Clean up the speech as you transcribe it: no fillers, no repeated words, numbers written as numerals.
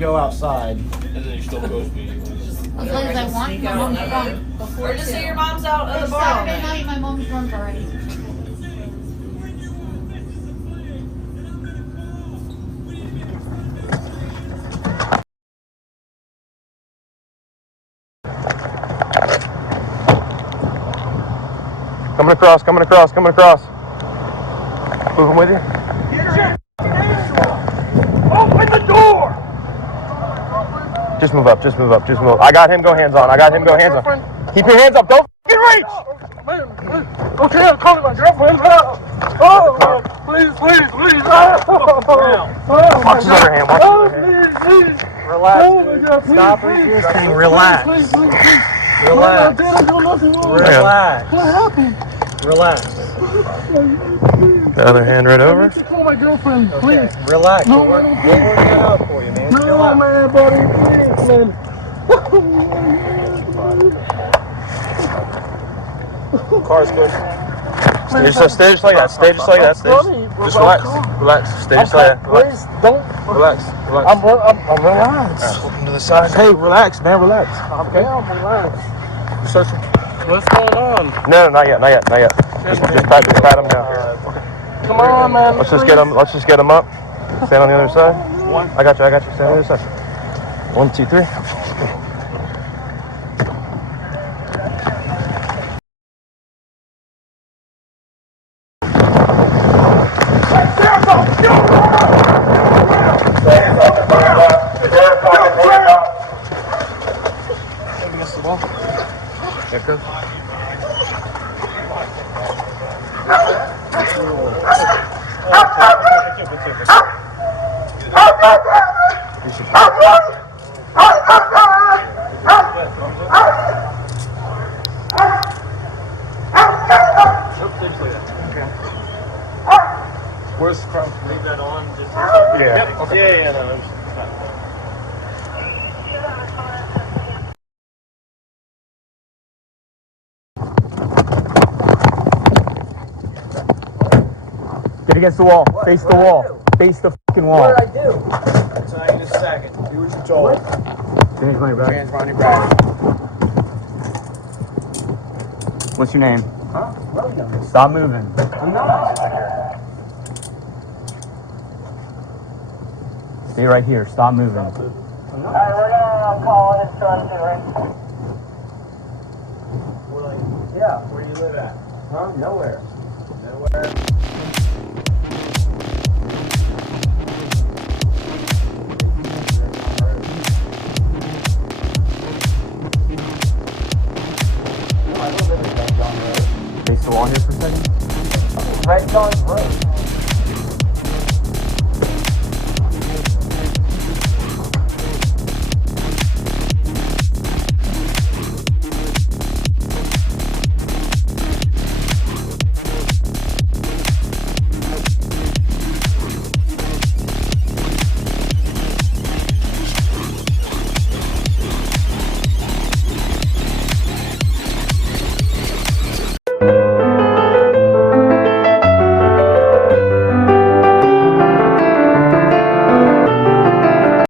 go outside. And then you're still supposed to be. As long as I want, my mom's drunk. Or just say your mom's out at the It's bar. Saturday night, my mom's drunk already. Coming across, coming across, coming across. Moving with you. Open the door! Just move up, just move up, just move up. I got him, go hands on. I got him, go hands on. Keep your hands up, don't f***ing reach! Okay, I'm calling my girlfriend. Oh, please, please, please. Watch his other hand, watch his other hand. Please, please. Relax. Oh my God, please, Stop please, resisting. please, Relax. Please, please, please. Relax. I didn't do nothing wrong. Relax. What happened? Relax. The other hand right over. I need to call my girlfriend, please. Relax. No, We're I don't working it out for you, man. Chill No, out. man, buddy, please, man. Car's good. Stay just like that, stay just like that, stay just relax, relax, stay just like that. Please, don't. Relax, relax. I'm relaxed. Welcome to the side. Hey, relax, man. Relax. Okay, I'm relaxed. Searching. What's going on? No, not yet, not yet, not yet. Just pat him down. Come on, man. Let's just get him up. Stand on the other side. I got you, stand on the other side. 1, 2, 3. Where's the crowd? Leave that on. Just Yeah. okay. Yeah, no. Get against the wall, face the wall, face the fucking wall. What did I do? I'll tell you in a second. Do what you're told. James Money, bro. James Ronnie Brad. What's your name? Huh? What are you doing? Stop moving. I'm not. Stay right here, stop moving. Alright, we're gonna call it a trust hearing. Yeah, where do you live at? Huh? Nowhere. Nowhere. Face the wall here for a second. St. John's Road.